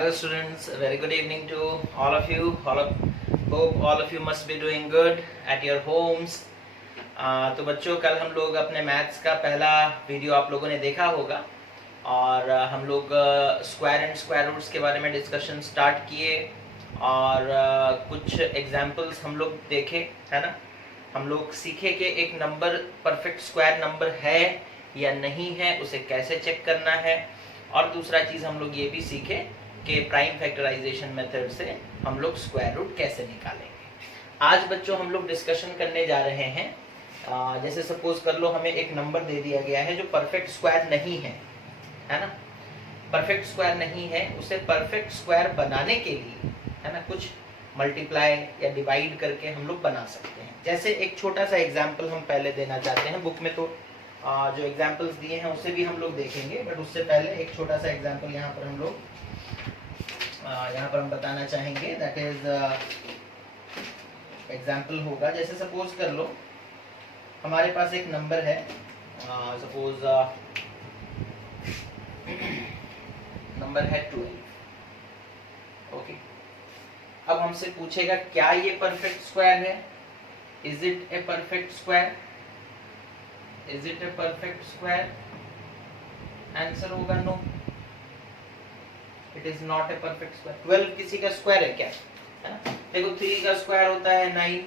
Hello students, a very good evening to all of you. Hope all of you must be doing good at your homes. तो बच्चों, कल हम लोग अपने maths का पहला वीडियो आप लोगों ने देखा होगा और हम लोग स्क्वायर एंड स्क्वायर रूट्स के बारे में डिस्कशन स्टार्ट किए और कुछ एग्जांपल्स हम लोग देखे, है ना। हम लोग सीखे कि एक नंबर परफेक्ट स्क्वायर नंबर है या नहीं है, उसे कैसे चेक करना है, और दूसरा चीज़ हम लोग ये भी सीखे कि प्राइम फैक्टराइजेशन मेथड से हम लोग स्क्वायर रूट कैसे निकालेंगे। आज बच्चों हम लोग डिस्कशन करने जा रहे हैं, जैसे सपोज कर लो हमें एक नंबर दे दिया गया है जो परफेक्ट स्क्वायर नहीं है ना, परफेक्ट स्क्वायर नहीं है, उसे परफेक्ट स्क्वायर बनाने के लिए, है ना, कुछ मल्टीप्लाई या डिवाइड करके हम लोग बना सकते हैं। जैसे एक छोटा सा एग्जाम्पल हम पहले देना चाहते हैं। बुक में तो जो एग्जाम्पल्स दिए हैं उसे भी हम लोग देखेंगे, बट उससे पहले एक छोटा सा एग्जाम्पल यहाँ पर हम बताना चाहेंगे। दैट इज एग्जाम्पल होगा, जैसे सपोज कर लो हमारे पास एक नंबर है, सपोज नंबर है 12। ओके, अब हमसे पूछेगा क्या ये परफेक्ट स्क्वायर है, is it a perfect square, is it a perfect square. Answer होगा no, it is not a perfect square. 12 किसी का स्क्वायर है क्या, है ना। देखो 3 का स्क्वायर होता है 9,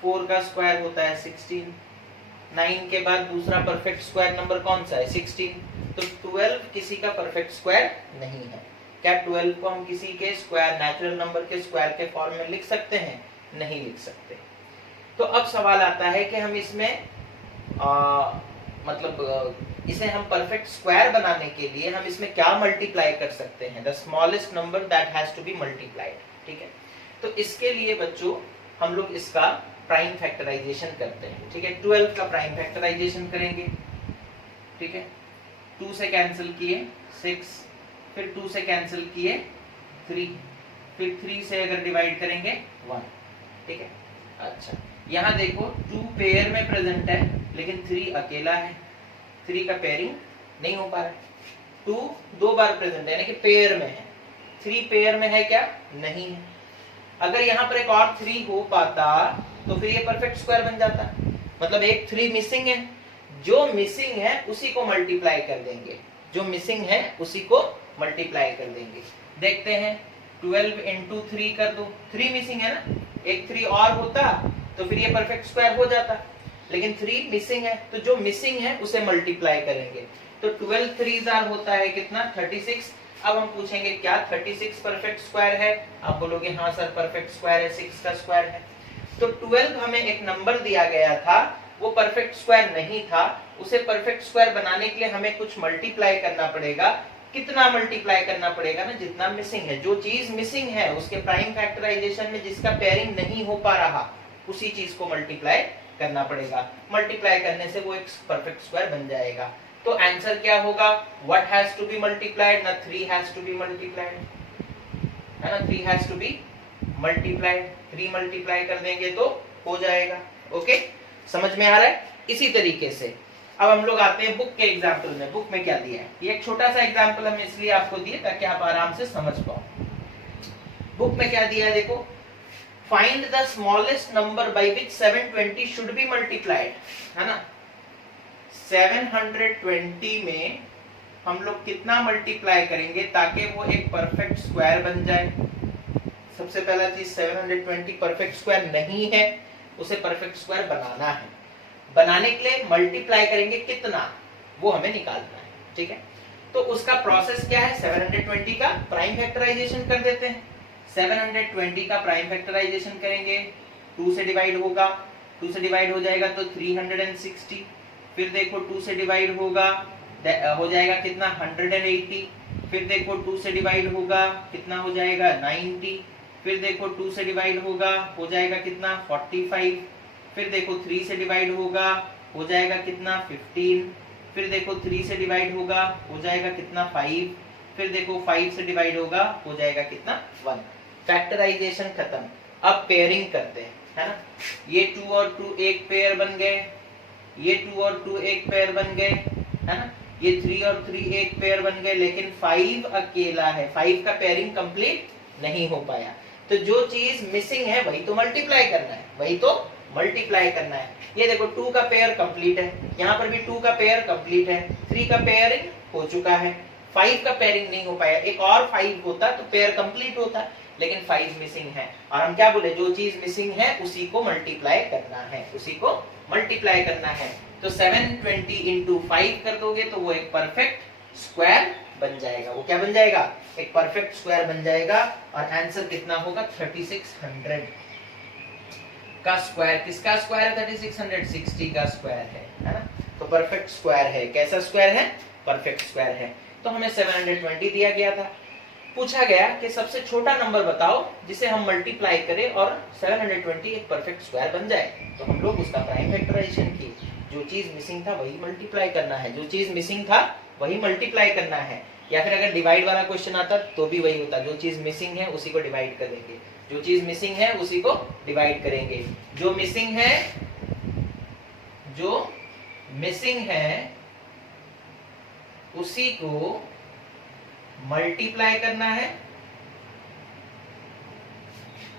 4 का स्क्वायर होता है 16, 9 के बाद दूसरा परफेक्ट स्क्वायर नंबर कौन सा है 16, तो 12 किसी का परफेक्ट स्क्वायर नहीं है। क्या 12 को हम किसी के स्क्वायर, नेचुरल नंबर के स्क्वायर के फॉर्म में लिख सकते हैं? नहीं लिख सकते। तो अब सवाल आता है कि हम इसमें इसे हम परफेक्ट स्क्वायर बनाने के लिए हम इसमें क्या मल्टीप्लाई कर सकते हैं, the smallest number that has to be multiplied. ठीक है, तो इसके लिए बच्चों हम लोग इसका प्राइम फैक्टराइजेशन करते हैं। ठीक है, 12 का प्राइम फैक्टराइजेशन करेंगे। ठीक है, 2 से कैंसिल किए 6, फिर 2 से कैंसिल किए 3, फिर 3 से अगर डिवाइड करेंगे 1। ठीक है, अच्छा यहाँ देखो 2 पेयर में प्रेजेंट है लेकिन 3 अकेला है, 3 का पेयरिंग नहीं हो पा रहा है। 2 2 बार प्रेजेंट है यानी कि पेयर में है, 3 पेयर में है क्या? नहीं है। अगर यहाँ पर एक और 3 हो पाता तो फिर ये परफेक्ट स्क्वायर बन जाता, मतलब एक 3 मिसिंग है, जो मिसिंग है उसी को मल्टीप्लाई कर देंगे, जो मिसिंग है उसी को मल्टीप्लाई कर देंगे। देखते हैं 12 इंटू 3 कर दो, 3 मिसिंग है ना, एक 3 और होता तो फिर ये परफेक्ट स्क्वायर हो जाता, लेकिन 3 मिसिंग है, तो जो मिसिंग है उसे मल्टीप्लाई करेंगे। तो 12 3 होता है कितना? 36। अब हम पूछेंगे क्या 36 परफेक्ट स्क्वायर है? आप बोलोगे हाँ सर परफेक्ट स्क्वायर है, 6 का स्क्वायर है। तो 12 हमें एक नंबर दिया गया था, वो परफेक्ट स्क्वायर नहीं था, उसे परफेक्ट स्क्वायर बनाने के लिए हमें कुछ मल्टीप्लाई करना पड़ेगा। कितना मल्टीप्लाई करना पड़ेगा ना? जितना मिसिंग है, जो चीज मिसिंग है उसके प्राइम फैक्टराइजेशन में जिसका पेयरिंग नहीं हो पा रहा उसी चीज को मल्टीप्लाई करना पड़ेगा। मल्टीप्लाई करने से वो एक परफेक्ट स्क्वायर बन जाएगा। तो आंसर क्या होगा? What has to be multiplied? ना 3 हैज टू बी मल्टीप्लाइड, है ना, 3 has to be multiplied. 3 multiply कर देंगे तो हो जाएगा। ओके, समझ में आ रहा है? इसी तरीके से अब हम लोग आते हैं बुक के एग्जाम्पल में। बुक में क्या दिया है? ये एक छोटा सा एग्जाम्पल हम इसलिए आपको दिए ताकि आप आराम से समझ पाओ। बुक में क्या दिया है देखो, find the smallest number by which 720 should be multiplied, है ना। 720 में हम लोग कितना मल्टीप्लाई करेंगे ताकि वो एक परफेक्ट स्क्वायर बन जाए? सबसे पहला चीज 720 परफेक्ट स्क्वायर नहीं है, उसे परफेक्ट स्क्वायर बनाना है। बनाने के लिए मल्टीप्लाई करेंगे कितना, वो हमें निकालना है। ठीक है, तो उसका प्रोसेस क्या है? 720 का प्राइम फैक्टराइजेशन कर देते हैं। 720 का प्राइम फैक्टराइजेशन करेंगे, 2 से डिवाइड होगा, 2 से डिवाइड हो जाएगा तो 360, फिर देखो 2 से डिवाइड होगा हो जाएगा कितना? 180, फिर देखो 2 से डिवाइड होगा कितना हो जाएगा? 90, फिर देखो 2 से डिवाइड होगा हो जाएगा कितना? 45, फिर देखो 3 से डिवाइड होगा हो जाएगा कितना? 15, फिर देखो 3 से डिवाइड होगा हो जाएगा कितना? 5, फिर देखो 5 से डिवाइड होगा हो जाएगा कितना? 1। फैक्टराइजेशन खत्म। अब पेयरिंग करते हैं, है ना। ये 2 और 2 एक पेयर बन गए, ये 2 और 2 एक पेयर बन गए, है ना। ये 3 और 3 एक पेयर बन गए, लेकिन 5 अकेला है, 5 का पेयरिंग कंप्लीट नहीं हो पाया। तो जो चीज मिसिंग है वही तो मल्टीप्लाई करना है, वही तो मल्टीप्लाई करना है। ये देखो 2 का पेयर कंप्लीट है, यहाँ पर भी 2 का पेयर कंप्लीट है, 3 का पेयरिंग हो चुका है, 5 का पेयरिंग नहीं हो पाया। एक और 5 होता तो पेयर कंप्लीट होता, लेकिन 5 मिसिंग है। और हम क्या बोले, जो चीज मिसिंग है उसी को मल्टीप्लाई करना है, उसी को मल्टीप्लाई करना है। तो 720 इंटू 5 कर दोगे तो वो एक परफेक्ट स्क्वायर बन जाएगा। वो क्या बन जाएगा, एक परफेक्ट स्क्वायर बन जाएगा। और आंसर कितना होगा, 3600 का स्क्वायर। किसका स्क्वायर है 3600? 60 का स्क्वायर है ना। तो परफेक्ट स्क्वायर है। कैसा स्क्वायर है, परफेक्ट स्क्वायर है। तो हमें 720 दिया गया था। पूछा गया कि सबसे छोटा नंबर बताओ जिसे हम मल्टीप्लाई करें और 720 एक परफेक्ट स्क्वायर बन जाए। तो हम लोग उसका प्राइम फैक्टराइजेशन की, जो चीज मिसिंग था वही मल्टीप्लाई करना है, जो चीज मिसिंग था वही मल्टीप्लाई करना है। या फिर अगर डिवाइड वाला क्वेश्चन आता तो भी वही होता, जो चीज मिसिंग है उसी को डिवाइड कर देंगे, जो चीज मिसिंग है उसी को डिवाइड करेंगे। जो मिसिंग है, जो मिसिंग है उसी को मल्टीप्लाई करना है,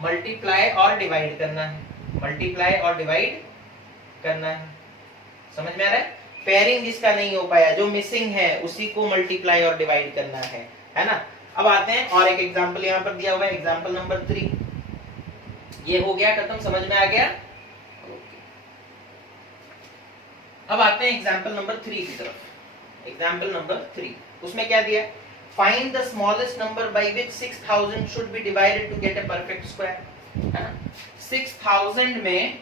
मल्टीप्लाई और डिवाइड करना है, मल्टीप्लाई और डिवाइड करना है। समझ में आ रहा है? पेयरिंग जिसका नहीं हो पाया, जो मिसिंग है उसी को मल्टीप्लाई और डिवाइड करना है ना। अब आते हैं और एक एग्जांपल यहाँ पर दिया हुआ है, एग्जांपल नंबर 3। ये हो गया खत्म, समझ में आ गया? अब आते हैं एग्जांपल नंबर 3 की तरफ। एग्जांपल नंबर 3, उसमें क्या दिया? Find the smallest number by which 6000 should be divided to get a perfect square, है ना। 6000 में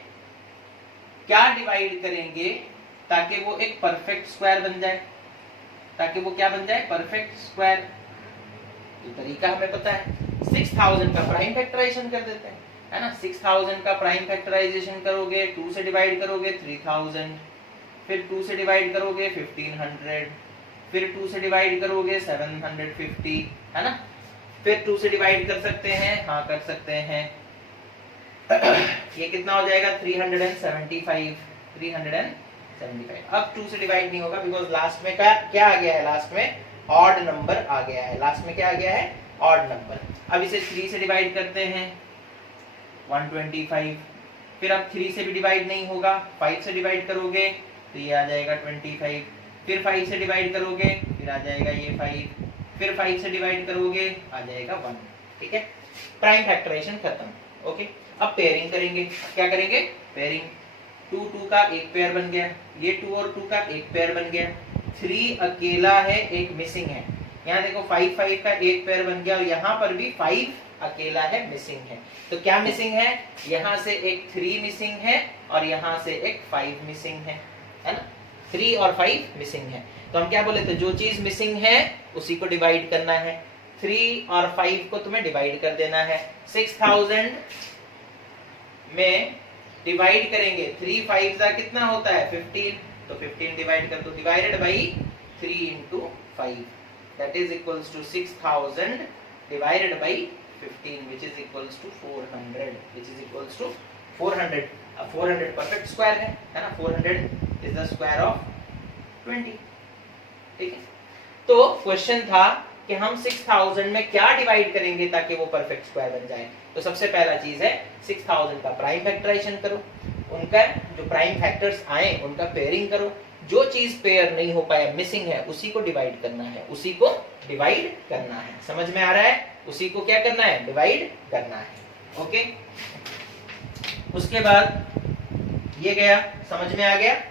क्या डिवाइड करेंगे ताकि वो एक परफेक्ट स्क्वायर बन जाए, ताकि वो क्या बन जाए, परफेक्ट स्क्वायर। तो तरीका हमें पता है, 6000 का प्राइम फैक्टराइजेशन कर देते हैं, है ना। 6000 का प्राइम फैक्टराइजेशन करोगे, 2 से डिवाइड करोगे 3000, फिर 2 से डिवाइड करोगे 1500, फिर 2 से डिवाइड करोगे 750, है ना। फिर 2 से डिवाइड कर सकते हैं, हाँ कर सकते हैं। ये कितना हो जाएगा, 375, 375। अब 2 से डिवाइड नहीं होगा बिकॉज लास्ट में क्या आ गया है, लास्ट में ऑड नंबर आ गया है, लास्ट में क्या आ गया है, ऑड नंबर। अब इसे 3 से डिवाइड करते हैं 125, फिर अब 3 से भी डिवाइड नहीं होगा, 5 से डिवाइड करोगे तो ये आ जाएगा 25, फिर 5 से डिवाइड करोगे फिर आ जाएगा ये 5, फिर 5 से डिवाइड करोगे आ जाएगा 1। ठीक है, प्राइम फैक्टराइजेशन खत्म। ओके, अब पेयरिंग करेंगे। क्या करेंगे, पेयरिंग। 2 2 का एक पेयर बन गया, ये 2 और 2 का एक पेयर बन गया, 3 अकेला है, एक मिसिंग है। यहाँ देखो 5 5 का एक पेयर बन गया और यहाँ पर भी 5 अकेला है, मिसिंग है। तो क्या मिसिंग है, यहाँ से एक 3 मिसिंग है और यहाँ से एक 5 मिसिंग है ना। 3 और 5 मिसिंग है। तो हम क्या बोले थे, जो चीज मिसिंग है उसी को डिवाइड करना है। 3 और 5 को तुम्हें डिवाइड कर देना है। 6000 में डिवाइड करेंगे, 3 5 का कितना होता है 15, तो 15 डिवाइड कर दो, divided by 3 into 5 that is equals to 6000 divided by 15 which is equals to 400, which is equals to 400। अब 400 परफेक्ट स्क्वायर है ना, 400 is the square of 20। ठीक है, तो क्वेश्चन था कि हम 6000 में क्या डिवाइड करेंगे ताकि वो परफेक्ट स्क्वायर बन जाए। तो सबसे पहला चीज है 6000 का प्राइम फैक्टराइजेशन करो, उनका जो प्राइम फैक्टर्स आए उनका पेयरिंग करो, जो चीज पेयर नहीं हो पाया, मिसिंग है, उसी को डिवाइड करना है, उसी को डिवाइड करना है। समझ में आ रहा है, उसी को क्या करना है, डिवाइड करना है। ओके, उसके बाद ये गया, समझ में आ गया।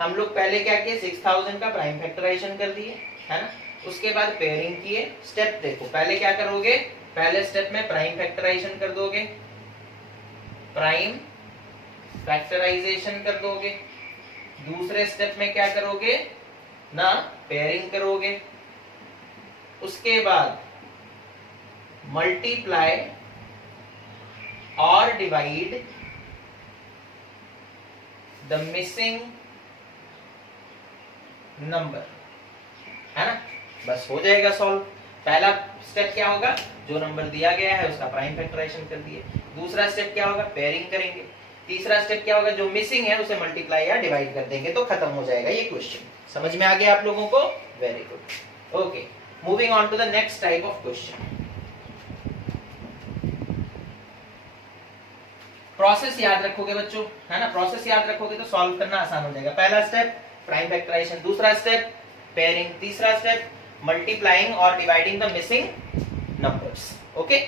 हम लोग पहले क्या किए, 6000 का प्राइम फैक्टराइजेशन कर दिए, है ना। उसके बाद पेयरिंग किए। स्टेप देखो, पहले क्या करोगे, पहले स्टेप में प्राइम फैक्टराइजेशन कर दोगे, प्राइम फैक्टराइजेशन कर दोगे। दूसरे स्टेप में क्या करोगे ना, पेयरिंग करोगे। उसके बाद मल्टीप्लाई और डिवाइड द मिसिंग नंबर, है ना। बस हो जाएगा सॉल्व। पहला स्टेप क्या होगा, जो नंबर दिया गया है उसका प्राइम फैक्टराइजेशन कर दिए। दूसरा स्टेप क्या होगा, पेयरिंग करेंगे। तीसरा स्टेप क्या होगा, जो मिसिंग है उसे मल्टीप्लाई या डिवाइड कर देंगे तो खत्म हो जाएगा ये क्वेश्चन। समझ में आ गया आप लोगों को? Very good. Okay, moving on to the next type of question. Process याद रखोगे बच्चों, है ना? प्रोसेस याद रखोगे तो सॉल्व करना आसान हो जाएगा। पहला स्टेप प्राइम फैक्टराइजेशन, दूसरा स्टेप पेयरिंग, तीसरा स्टेप मल्टीप्लाइंग और dividing the missing numbers. Okay,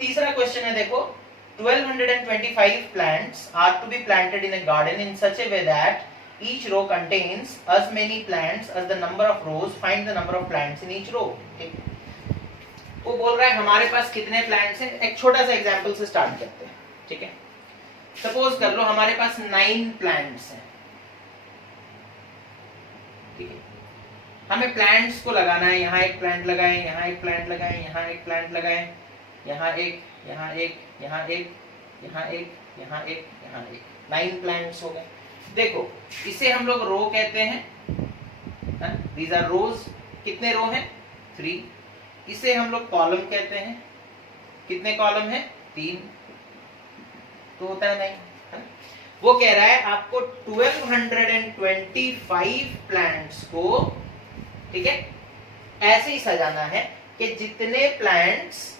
तीसरा क्वेश्चन है देखो, 1225 plants are to be planted in a garden in such a way that each row contains as many plants as the number of rows. Find the number of plants in each row. वो बोल रहा है हमारे पास कितने plants हैं। एक छोटा सा एग्जांपल से स्टार्ट करते हैं, ठीक है? सपोज कर लो हमारे पास 9 प्लांट्स हैं, ठीक है? हमें प्लांट्स को लगाना है, यहाँ एक प्लांट लगाएं, यहाँ एक प्लांट लगाएं, यहाँ एक प्लांट लगाएं, यहाँ एक, यहाँ एक, यहाँ एक, यहाँ एक, यहाँ एक, यहाँ एक, 9 प्लांट्स हो गए। देखो इसे हम लोग रो कहते हैं, दीज आर रोज। कितने रो हैं? 3। इसे हम लोग कॉलम कहते हैं। कितने कॉलम है? 3। तो होता है 9। वो कह रहा है आपको 1225 प्लांट्स को, ठीक है, ऐसे ही सजाना है कि जितने प्लांट्स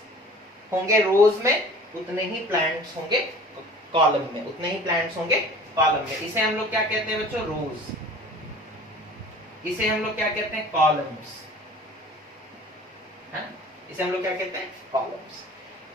होंगे रोज में उतने ही प्लांट्स होंगे कॉलम में, उतने ही प्लांट्स होंगे कॉलम में। इसे हम लोग क्या कहते हैं बच्चों? रोज। इसे हम लोग क्या कहते हैं? कॉलम्स। इसे हम लोग क्या कहते हैं? कॉलम्स।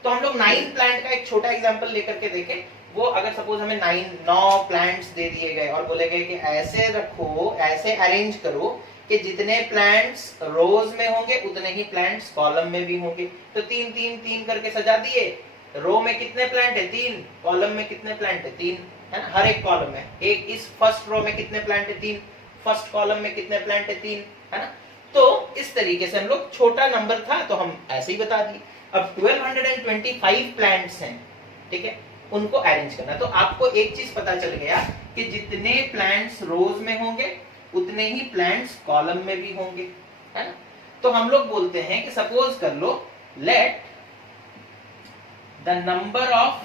तो हम लोग 9 प्लांट का एक छोटा एग्जांपल लेकर के देखें। वो अगर सपोज हमें 9 प्लांट्स दे दिए गए और बोले गए कि ऐसे रखो, ऐसे अरेंज करो कि जितने प्लांट्स रोज में होंगे उतने ही प्लांट्स कॉलम में भी होंगे। तो 3 3 3 करके सजा दिए। रो में कितने प्लांट है? 3। कॉलम में कितने प्लांट है? 3, है ना? हर एक कॉलम में एक। इस फर्स्ट रो में कितने प्लांट है? 3। फर्स्ट कॉलम में कितने प्लांट है? 3, है ना? तो इस तरीके से हम लोग, छोटा नंबर था तो हम ऐसे ही बता दिए। अब 1225 प्लांट्स हैं, ठीक है, उनको अरेंज करना। तो आपको एक चीज पता चल गया कि जितने प्लांट्स रोज में होंगे उतने ही प्लांट्स कॉलम में भी होंगे, है ना? तो हम लोग बोलते हैं कि सपोज कर लो, let the number of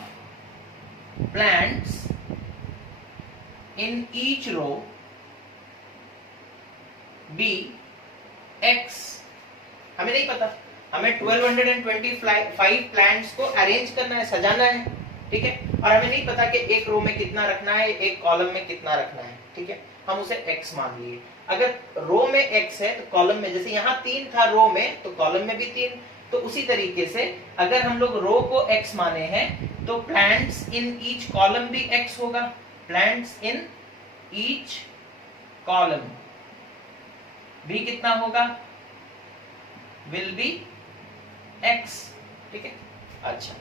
plants in each row be x। हमें नहीं पता, हमें 1225 प्लांट्स को अरेंज करना है, सजाना है, ठीक है? और हमें नहीं पता कि एक रो में कितना रखना है, एक कॉलम में कितना रखना है, ठीक है? हम उसे x मान लिए। अगर रो में x है तो कॉलम में, जैसे यहाँ 3 था रो में तो कॉलम में भी 3। तो उसी तरीके से अगर हम लोग रो को x माने हैं तो प्लांट्स इन ईच कॉलम भी x होगा। प्लांट्स इन ईच कॉलम भी कितना होगा? विल बी x, ठीक है? अच्छा,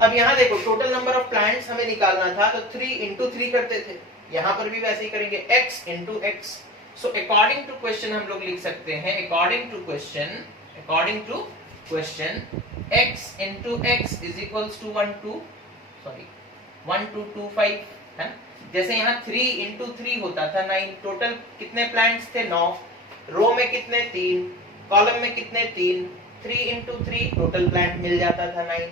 अब यहां देखो टोटल नंबर ऑफ प्लांट्स हमें निकालना था तो 3 into 3 करते थे। यहां पर भी वैसे ही करेंगे, x into x। So according to question हम लोग लिख सकते हैं, according to question x into x is equals to 1225, है ना? जैसे यहाँ 3 into 3 होता था 9। टोटल कितने प्लांट्स थे? 9। रो में कितने? 3। कॉलम में कितने? 3। 3 into 3 टोटल प्लांट मिल जाता था 9।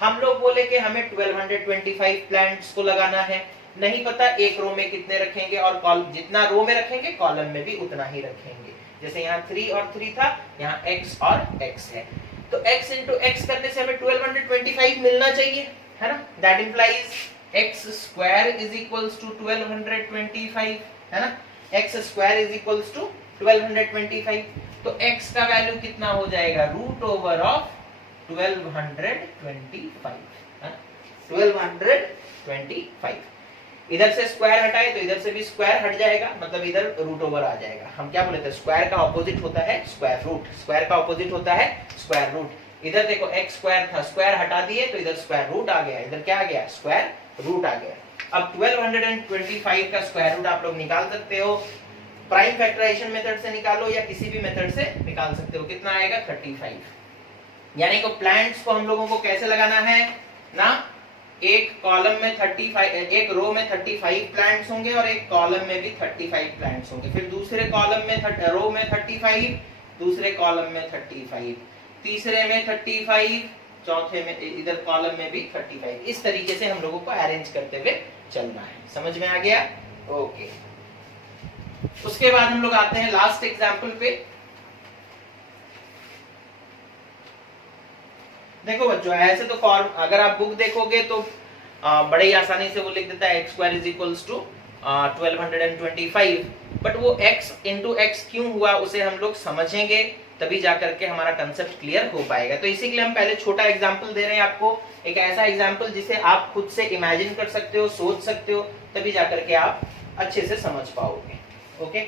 हम लोग बोले कि हमें 1225 प्लांट्स को लगाना है, नहीं पता एक रो में कितने रखेंगे और जितना रो में रखेंगे कॉलम में भी उतना ही रखेंगे। जैसे यहाँ 3 और 3 था, यहाँ x और x है, तो x into x करने से हमें 1225 मिलना चाहिए, है ना? That implies x square is equals to 1225, है ना? x square is equals to 1225। तो x का वैल्यू कितना हो जाएगा? Root over of 1225, 1225। इधर से स्क्वायर हटाए तो इधर से भी स्क्वायर हट जाएगा, मतलब इधर रूट ओवर आ जाएगा। हम क्या बोले थे? स्क्वायर का ऑपोजिट होता है स्क्वायर रूट। स्क्वायर का ऑपोजिट होता है स्क्वायर रूट। इधर देखो x स्क्वायर था, स्क्वायर हटा दिए तो इधर स्क्वायर रूट आ गया, इधर क्या आ गया? स्क्वायर रूट आ गया। अब 1225 का स्क्वायर रूट आप लोग निकाल सकते हो, प्राइम फैक्टराइजेशन मेथड से निकालो या किसी भी मेथड से निकाल सकते हो। कितना आएगा? 35। यानी कि प्लांट्स को हम लोगों को कैसे लगाना है ना, एक कॉलम में 35, एक रो में 35 प्लांट्स होंगे और एक कॉलम में भी 35 प्लांट्स होंगे। फिर दूसरे कॉलम में रो में 35, दूसरे कॉलम में 35, तीसरे में 35, चौथे में इधर कॉलम में भी 35। इस तरीके से हम लोगों को अरेंज करते हुए चलना है। समझ में आ गया? ओके। उसके बाद हम लोग आते हैं लास्ट एग्जाम्पल पे। देखो बच्चों, ऐसे तो फॉर्म अगर आप बुक देखोगे तो बड़े ही आसानी से वो लिख देता है x² is equals to 1225, but वो x इंटू एक्स क्यों हुआ उसे हम लोग समझेंगे, तभी जाकर के हमारा कंसेप्ट क्लियर हो पाएगा। तो इसी के लिए हम पहले छोटा एग्जाम्पल दे रहे हैं आपको, एक ऐसा एग्जाम्पल जिसे आप खुद से इमेजिन कर सकते हो, सोच सकते हो, तभी जाकर के आप अच्छे से समझ पाओगे। Okay,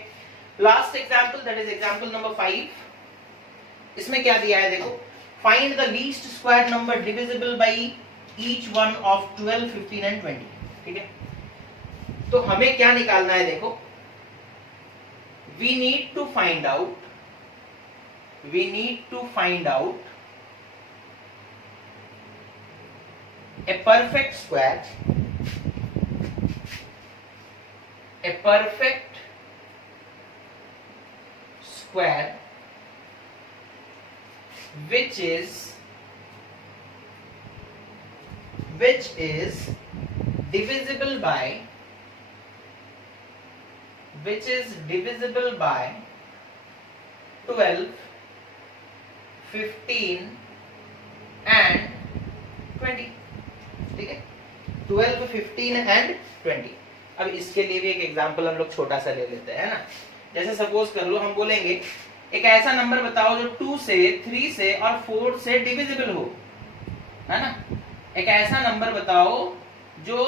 last example, that is example number 5। इसमें क्या दिया है देखो, find the least square number divisible by each one of 12, 15 and 20। ठीक है, तो हमें क्या निकालना है देखो, we need to find out a perfect square which is divisible by 12, 15 and 20। ठीक है, 12, 15 and 20। अब इसके लिए भी एक एग्जांपल हम लोग छोटा सा ले लेते हैं ना। जैसे सपोज कर लो, हम बोलेंगे एक ऐसा नंबर बताओ जो 2 से, 3 से और 4 से डिविजिबल हो, है ना। एक ऐसा नंबर बताओ जो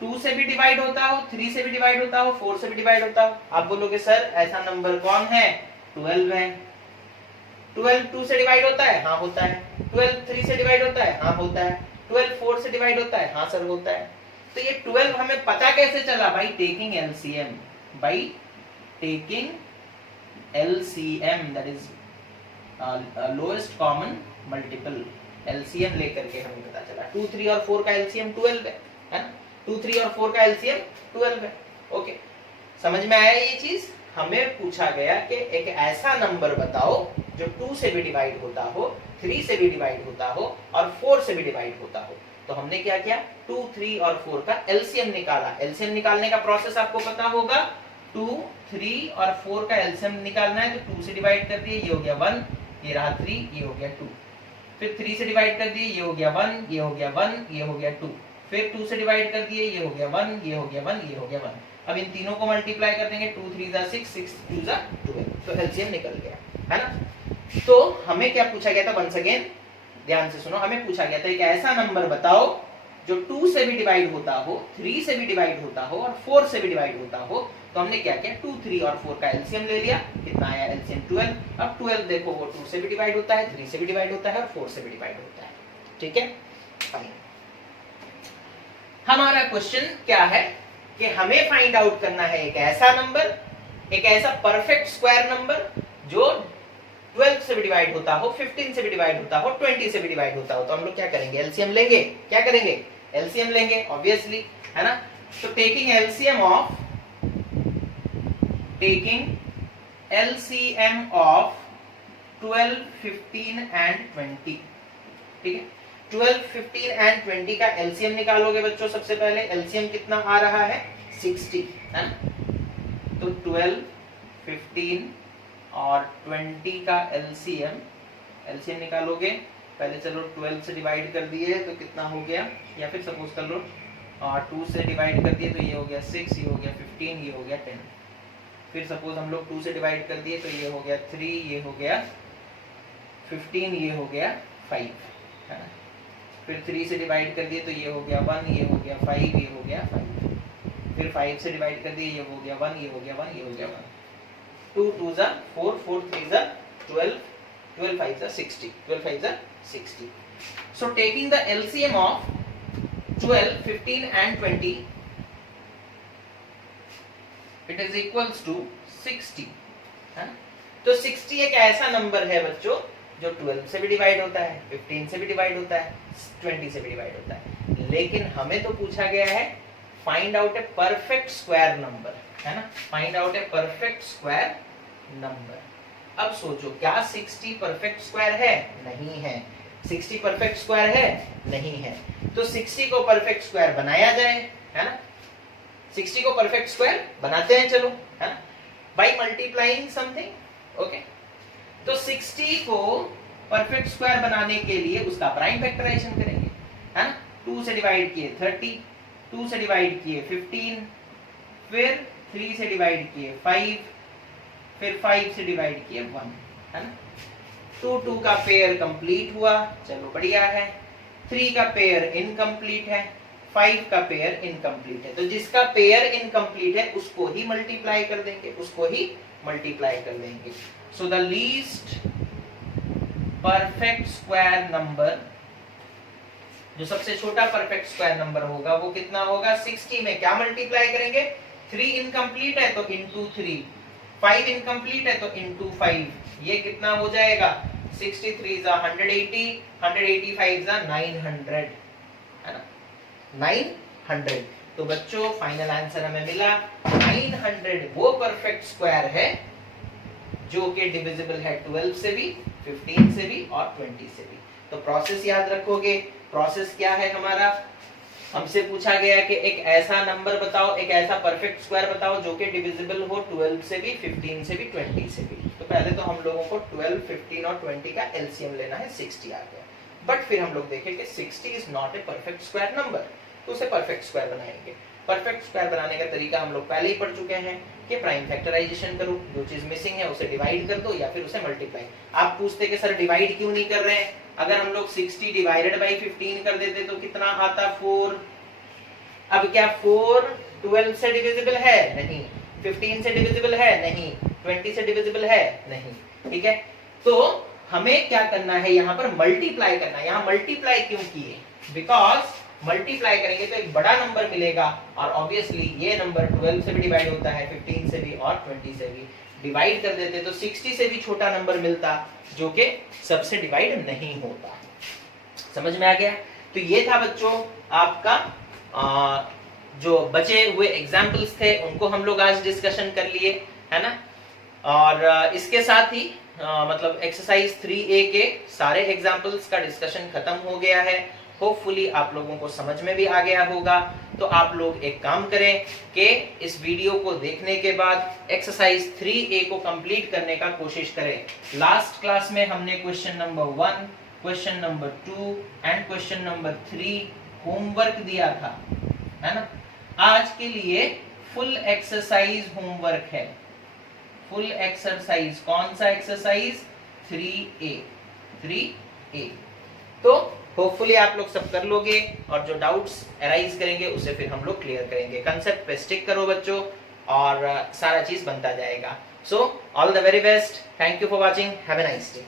2 से भी डिवाइड होता हो, 3 से भी डिवाइड होता हो, 4 से भी डिवाइड होता हो। आप बोलोगे सर ऐसा नंबर कौन है? 12 है। 12 2 से डिवाइड होता है? हाँ होता है। 12 3 से डिवाइड होता है? हाँ होता है। 12 4 से डिवाइड होता है? हाँ सर होता है। तो ये 12 हमें पता कैसे चला? By taking LCM, that is lowest common multiple. LCM लेकर के हमें पता चला 2, 3 और 4 का एलसीएम 12 है ना। 2, 3 और 4 का एलसीएम 12 है। ओके, समझ में आया ये चीज? हमें पूछा गया कि एक ऐसा नंबर बताओ जो 2 से भी डिवाइड होता हो, 3 से भी डिवाइड होता हो और 4 से भी डिवाइड होता हो। तो हमने क्या किया, 2, 3 और 4 का एलसीएम निकाला। एलसीएम निकालने का प्रोसेस आपको पता होगा। 2, 3 और 4 का एलसीएम निकालना है तो 2 से डिवाइड कर दिए, ये हो गया 1, ये रहा 3, ये हो गया 2। फिर 3 से डिवाइड कर दिए, ये हो गया 1, ये हो गया 1, ये हो गया 2। फिर 2 से डिवाइड कर दिए, ये हो गया 1, ये हो गया 1, ये हो गया 1। अब इन तीनों को मल्टीप्लाई कर देंगे, 2 3 जा 6, 6 2 जा 12, तो एलसीएम निकल गया, है ना। तो हमें क्या पूछा गया था? वंस अगेन ध्यान से सुनो, हमें पूछा गया था एक ऐसा नंबर बताओ जो 2 से भी डिवाइड होता हो, 3 से भी डिवाइड होता हो और 4 से भी डिवाइड होता हो। तो हमने क्या किया, 2, 3 और 4 का एलसीएम ले लिया। कितना आया? एलसीएम 12। अब 12 देखो, वो 2 से भी डिवाइड होता है, 3 से भी डिवाइड होता है और 4 से भी डिवाइड होता है। ठीक है, हमारा क्वेश्चन क्या है कि हमें फाइंड आउट करना है एक ऐसा नंबर, एक ऐसा परफेक्ट स्क्वायर नंबर जो 12 से भी डिवाइड होता हो, 15 से भी डिवाइड होता हो, 20 से भी डिवाइड होता हो। तो हम लोग क्या करेंगे? एलसीएम लेंगे। क्या करेंगे? एलसीएम लेंगे, ऑब्वियसली, है ना। तो टेकिंग एलसीएम ऑफ 12, 15 एंड 20। ठीक है, 12, 15 एंड 20 का एलसीएम निकालोगे बच्चों। सबसे पहले एलसीएम कितना आ रहा है? 60, है ना। तो 12, 15 और 20 का एलसीएम निकालोगे। पहले चलो 12 से डिवाइड कर दिए तो कितना हो गया, या फिर सपोज कर लो 2 से डिवाइड कर दिए तो ये हो गया 6, ये हो गया 15, ये हो गया 10। फिर सपोज हम लोग 2 से डिवाइड कर दिए तो ये हो गया 3, ये हो गया 15, ये हो गया 5, है ना। फिर 3 से डिवाइड कर दिए तो ये हो गया 1, ये हो गया 5, ये हो गया 5। फिर 5 से डिवाइड कर दिए, ये हो गया 1, ये हो गया 1, ये हो गया 1। 2 2 जा 4, 4 3 जा 12, 12 5 जा 60, 12 5 जा 60। So taking the LCM of 12, 15 and 20, it is equals to 60, है ना। तो 60 एक ऐसा नंबर है बच्चों जो 12 से भी डिवाइड होता है, 15 से भी डिवाइड होता है, 20 से भी डिवाइड होता है। लेकिन हमें तो पूछा गया है फाइंड आउट ए परफेक्ट स्क्वायर नंबर, है ना। फाइंड आउट ए परफेक्ट स्क्वायर नंबर। अब सोचो, क्या 60 परफेक्ट स्क्वायर है? नहीं है। 60 परफेक्ट स्क्वायर है? नहीं है। तो 60 को परफेक्ट स्क्वायर बनाया जाए, है ना? 60 को परफेक्ट स्क्वायर बनाते हैं, चलो, है ना, बाय मल्टीप्लाइंग समथिंग। ओके, तो 60 को परफेक्ट स्क्वायर बनाने के लिए उसका प्राइम फैक्टराइजेशन करेंगे, है ना? 2 से डिवाइड किए 30, 2 से डिवाइड किए 15, फिर 3 से डिवाइड किए 5, फिर 5 से डिवाइड किए 1, है ना? 2 का पेयर कंप्लीट हुआ, चलो बढ़िया है। 3 का पेयर इनकम्प्लीट है, 5 का पेयर इनकम्प्लीट है। तो जिसका पेयर इनकम्प्लीट है उसको ही मल्टीप्लाई कर देंगे, उसको ही मल्टीप्लाई कर देंगे। So the least perfect square number, जो सबसे छोटा परफेक्ट स्क्वायर नंबर होगा वो कितना होगा? 60 में क्या मल्टीप्लाई करेंगे? 3 इनकम्प्लीट है तो इंटू 3, 5 इनकम्प्लीट है तो इंटू 5, ये कितना हो जाएगा? 63 जा 180, 185 जा 900, है ना? 900। तो बच्चों फाइनल आंसर हमें मिला 900 वो परफेक्ट स्क्वायर है जो कि डिविजिबल है 12 से भी, 15 से भी और 20 से भी। तो प्रोसेस याद रखोगे। प्रोसेस क्या है हमारा? हमसे पूछा गया कि एक ऐसा नंबर बताओ, एक ऐसा परफेक्ट स्क्वायर बताओ जो कि डिविजिबल हो 12 से भी, 15 से भी, 20 से भी। तो पहले तो हम लोगों को 12, 15 और 20 का एलसीएम लेना है, 60 आ गया। बट फिर हम लोग देखें कि 60 is not a perfect square number, तो उसे परफेक्ट स्क्वायर बनाएंगे। परफेक्ट स्क्वायर बनाने का तरीका हम लोग पहले ही पढ़ चुके हैं कि प्राइम फैक्टराइजेशन करो, जो चीज मिसिंग है उसे डिवाइड कर दो या फिर उसे मल्टीप्लाई। आप पूछते कि सर डिवाइड क्यों नहीं कर रहे हैं? अगर हम लोग 60 डिवाइडेड बाई 15 कर देते तो कितना आता? 4। अब क्या 4 12 से डिविजिबल है? नहीं। 15 से डिविजिबल है? नहीं। 20 से डिविजिबल है? नहीं। ठीक है, तो हमें क्या करना है? यहाँ पर मल्टीप्लाई करना है। यहाँ मल्टीप्लाई क्यों किए? बिकॉज मल्टीप्लाई करेंगे तो एक बड़ा नंबर मिलेगा, और ऑब्वियसली ये नंबर 12 से भी डिवाइड होता है, 15 से भी और 20 से भी। डिवाइड कर देते तो 60 से भी छोटा नंबर मिलता जो कि सबसे डिवाइड नहीं होता। समझ में आ गया? तो ये था बच्चों आपका जो बचे हुए एग्जाम्पल्स थे उनको हम लोग आज डिस्कशन कर लिए, है ना? और इसके साथ ही मतलब एक्सरसाइज 3A के सारे एग्जाम्पल्स का डिस्कशन खत्म हो गया है। होपफुली आप लोगों को समझ में भी आ गया होगा। तो आप लोग एक काम करें कि इस वीडियो को देखने के बाद एक्सरसाइज 3A को कंप्लीट करने का कोशिश करें। लास्ट क्लास में हमने question number 1, question number 2 and question number 3 homework दिया था, है ना? आज के लिए फुल एक्सरसाइज होमवर्क है। फुल एक्सरसाइज कौन सा एक्सरसाइज? 3A। तो होपफुली आप लोग सब कर लोगे और जो डाउट्स अराइज करेंगे उसे फिर हम लोग क्लियर करेंगे। कंसेप्ट पे स्टिक करो बच्चों और सारा चीज बनता जाएगा। So all the very best. Thank you for watching. Have a nice day.